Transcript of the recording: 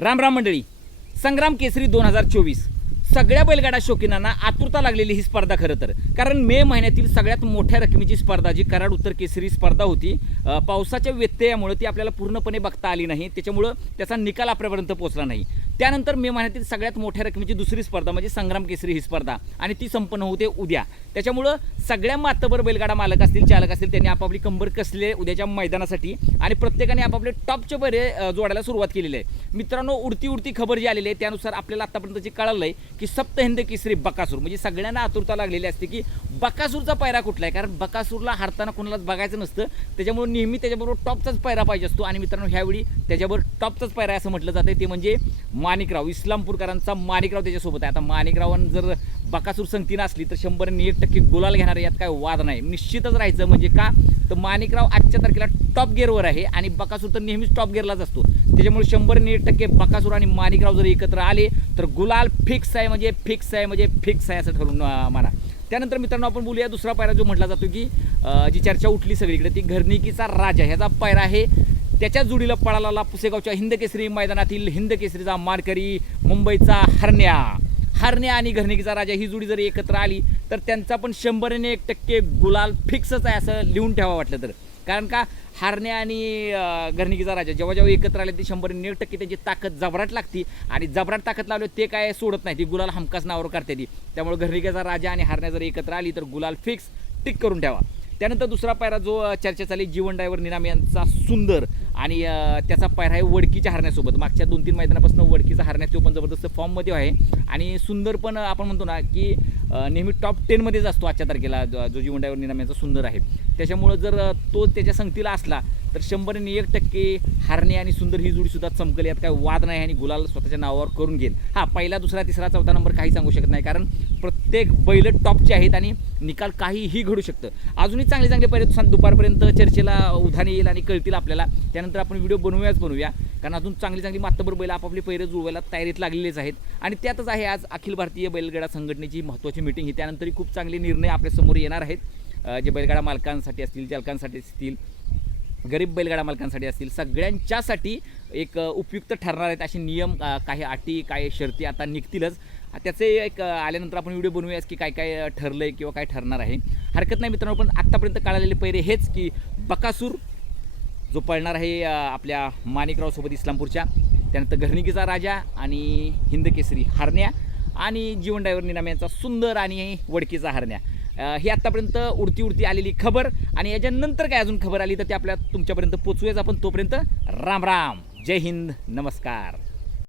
राम राम मंडळी. संग्राम केसरी दोन हजार चोवीस. सगळ्या बैलगाडा शौकीनांना आतुरता लागलेली ही स्पर्धा खरं तर. कारण मे महिन्यातील सगळ्यात मोठ्या रकमेची स्पर्धा जी कराड उत्तर केसरी स्पर्धा होती पावसाच्या व्यत्ययामुळे ती आपल्याला पूर्णपणे बघता आली नाही. त्याच्यामुळं त्याचा निकाल आपल्यापर्यंत पोहोचला नाही. त्यानंतर मे महिन्यातील सगळ्यात मोठ्या रकमेची दुसरी स्पर्धा म्हणजे संग्राम केसरी ही स्पर्धा. आणि ती संपन्न होते उद्या. त्याच्यामुळं सगळ्या मातबर बैलगाडा मालक असतील चालक असतील त्यांनी आपापली कंबर कसले उद्याच्या मैदानासाठी आणि प्रत्येकाने आपापले टॉपचे बरे जोडायला सुरुवात केलेली आहे. मित्रांनो उडती उडती खबर जी आलेली आहे त्यानुसार आपल्याला आत्तापर्यंत जे कळालं आहे की सप्तहिंद केसरी बकासूर. म्हणजे सगळ्यांना आतुरता लागलेली असते की बकासूरचा पायरा कुठला आहे? कारण बकासूरला हारताना कोणालाच बघायचं नसतं. त्याच्यामुळे नेहमी त्याच्याबरोबर टॉपचाच पायरा पाहिजे असतो. आणि मित्रांनो ह्यावेळी त्याच्याबरोबर टॉपचाच पायरा असं म्हटलं जातं ते म्हणजे माणिकराव इस्लामपूरकरांचा माणिकराव त्याच्यासोबत आहे. आता माणिकरावांना जर बकासूर संगतीनं असली तर शंभरने एक टक्के गुलाल घेणार यात काय वाद नाही. निश्चितच राहायचं म्हणजे का? तर माणिकराव आजच्या तारखेला टॉप गेअरवर आहे आणि बकासूर तर नेहमीच टॉप गेअरलाच असतो. त्याच्यामुळे शंभरने एक टक्के बकासूर आणि माणिकराव जर एकत्र आले तर गुलाल फिक्स आहे म्हणजे फिक्स आहे म्हणजे फिक्स आहे असं ठरवून म्हणा. त्यानंतर मित्रांनो आपण बोलूया दुसरा पायरा जो म्हटला जातो की जी चर्चा उठली सगळीकडे ती घरनिकीचा राजा. ह्याचा पायरा आहे त्याच्या जोडीला पळाला पुसेगावच्या हिंद केसरी मैदानातील हिंद केसरीचा मानकरी मुंबईचा हरण्या. हरणे आणि घरणीकीचा राजा ही जोडी जर एकत्र आली तर त्यांचा पण शंभरने एक टक्के गुलाल फिक्सच आहे असं लिहून ठेवा वाटलं तर. कारण का हारणे आणि घरणीकीचा राजा जेव्हा जेव्हा एकत्र आले ते शंभरने एक टक्के त्यांची ताकद जबराट लागती. आणि जबराट ताकद लावले ते काय सोडत नाही ती गुलाल हमखास नावावर करते ती. त्यामुळे घरणिकेचा राजा आणि हारण्या जर एकत्र आली तर गुलाल फिक्स टिक करून ठेवा. त्यानंतर दुसरा पायरा जो चर्चा चालली जीवन ड्रायव्हर निनाम यांचा सुंदर आणि त्याचा पायरा आहे वडकीच्या हरण्यासोबत. मागच्या दोन तीन मैदानापासून वडकीचा हरण्या तो पण जबरदस्त फॉर्ममध्ये आहे. आणि सुंदर पण आपण म्हणतो ना की नेहमी टॉप टेनमध्येच असतो आजच्या तारखेला जो जो जीवन निनाम सुंदर आहे. त्याच्यामुळं जर तो त्याच्या संगतीला असला तर शंभरने एक टक्के हारणे आणि सुंदर ही जोडीसुद्धा चमकली. यात काय वाद नाही आणि गुलाल स्वतःच्या नावावर करून घेईल. हा पहिला दुसरा तिसरा चौथा नंबर काही सांगू शकत नाही. कारण प्रत्येक बैल टॉपचे आहेत आणि निकाल काहीही घडू शकतं. अजूनही चांगले चांगले पर्यंत दुपारपर्यंत चर्चेला उधाण येईल आणि कळतील आपल्याला. त्यानंतर आपण व्हिडिओ बनवूयाच बनवूया. कारण अजून चांगली चांगली मातबर बैल आपापले पैरे जुळवायला तयारीत लागलेलेच आहेत. आणि त्यातच आहे आज अखिल भारतीय बैलगाडा संघटनेची महत्त्वाची मिटिंग ही त्यानंतरही खूप चांगले निर्णय आपल्यासमोर येणार आहेत. जे बैलगाडा मालकांसाठी असतील चालकांसाठी असतील गरीब बैलगाडा मालकांसाठी असतील सगळ्यांच्यासाठी एक उपयुक्त ठरणार आहेत असे नियम काही अटी काही शर्ती आता निघतीलच. त्याचे एक आल्यानंतर आपण व्हिडिओ बनवूयाच की काय काय ठरलं आहे किंवा काय ठरणार आहे. हरकत नाही मित्रांनो पण आत्तापर्यंत कळालेले पैरे हेच की बकासूर जो पळणार आहे आपल्या माणिकरावसोबत इस्लामपूरच्या. त्यानंतर घरणिकीचा राजा आणि हिंद केसरी हरण्या आणि जीवन डायव्हर निनाम यांचा सुंदर आणि वडकीचा हरण्या. ही आत्तापर्यंत उडती उडती आलेली खबर आणि याच्यानंतर काय अजून खबर आली तर ते आपल्या तुमच्यापर्यंत पोचूयाच आपण. तोपर्यंत राम राम. जय हिंद. नमस्कार.